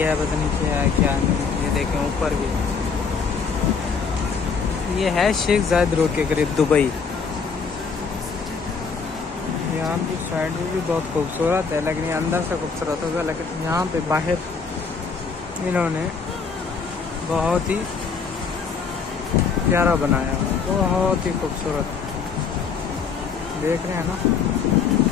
है, पता नहीं क्या है क्या नहीं। ये देखें ऊपर भी, ये है शेख जायद रोड के करीब दुबई। यहाँ की साइड में भी बहुत खूबसूरत है, लेकिन ये अंदर से खूबसूरत होगा, लेकिन यहाँ पे बाहर इन्होंने बहुत ही प्यारा बनाया, बहुत ही खूबसूरत। देख रहे हैं ना।